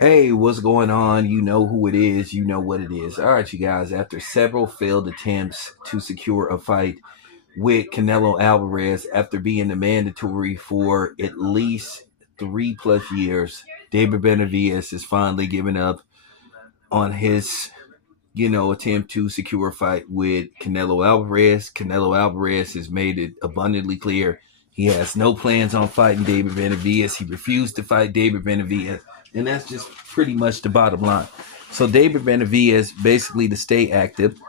Hey, what's going on? You know who it is. You know what it is. All right, you guys. After several failed attempts to secure a fight with Canelo Alvarez, after being the mandatory for at least 3 plus years, David Benavidez is finally giving up on his, attempt to secure a fight with Canelo Alvarez. Canelo Alvarez has made it abundantly clear he has no plans on fighting David Benavidez. He refused to fight David Benavidez, and that's just pretty much the bottom line. So David Benavidez, basically to stay active,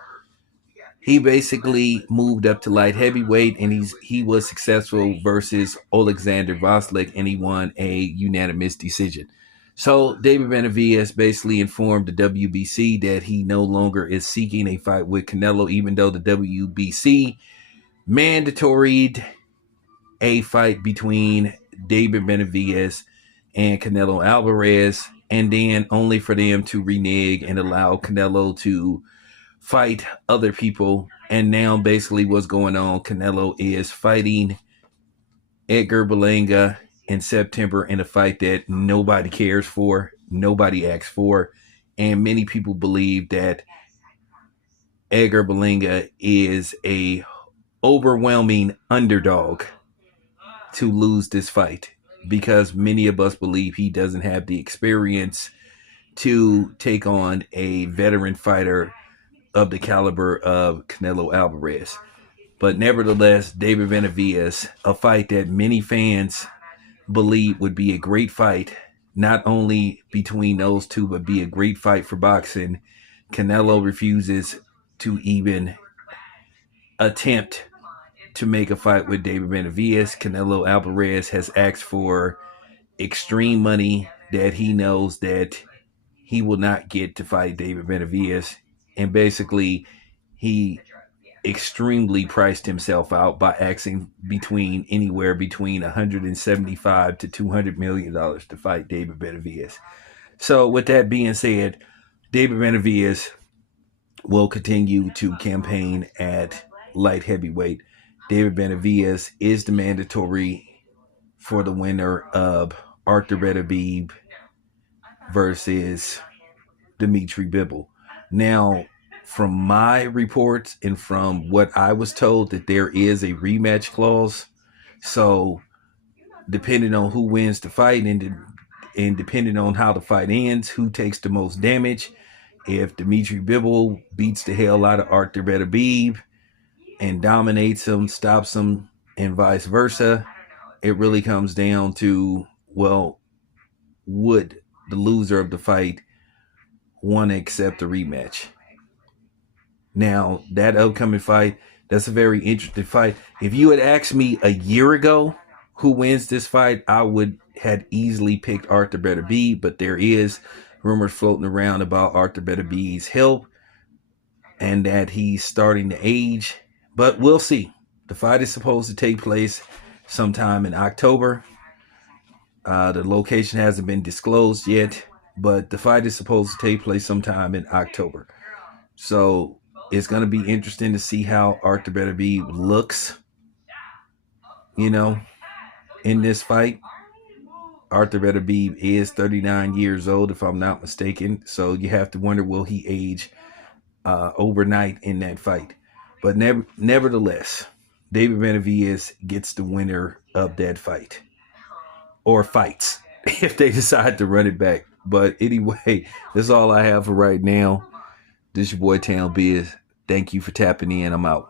he basically moved up to light heavyweight, and he was successful versus Alexander Voslik, and he won a unanimous decision. So David Benavidez basically informed the WBC that he no longer is seeking a fight with Canelo, even though the WBC mandatoried a fight between David Benavidez and Canelo Alvarez, and then only for them to renege and allow Canelo to fight other people. And now basically what's going on, Canelo is fighting Edgar Berlanga in September in a fight that nobody cares for, nobody asks for, and many people believe that Edgar Berlanga is a overwhelming underdog to lose this fight, because many of us believe he doesn't have the experience to take on a veteran fighter of the caliber of Canelo Alvarez. But nevertheless, David Benavidez, a fight that many fans believe would be a great fight, not only between those two, but be a great fight for boxing. Canelo refuses to even attempt to make a fight with David Benavidez. Canelo Alvarez has asked for extreme money that he knows that he will not get to fight David Benavidez. And basically, he extremely priced himself out by asking between anywhere between 175 to $200 million to fight David Benavidez. So with that being said, David Benavidez will continue to campaign at light heavyweight. David Benavidez is the mandatory for the winner of Arthur Beterbiev versus Dimitri Bivol. Now, from my reports and from what I was told, that there is a rematch clause. So depending on who wins the fight and depending on how the fight ends, who takes the most damage, if Dimitri Bivol beats the hell out of Arthur Beterbiev and dominates him, stops him, and vice versa, it really comes down to, well, would the loser of the fight want to accept a rematch? Now, that upcoming fight, that's a very interesting fight. If you had asked me a year ago who wins this fight, I would had easily picked Arthur Beterbiev, but there is rumors floating around about Arthur Beterbiev's health and that he's starting to age. But we'll see. The fight is supposed to take place sometime in October. The location hasn't been disclosed yet, but the fight is supposed to take place sometime in October. So it's going to be interesting to see how Arthur Beterbiev looks, in this fight. Arthur Beterbiev is 39 years old, if I'm not mistaken. So you have to wonder, will he age overnight in that fight? But nevertheless, David Benavidez gets the winner of that fight, or fights, if they decide to run it back. But anyway, that's all I have for right now. This is your boy Town Biz. Thank you for tapping in. I'm out.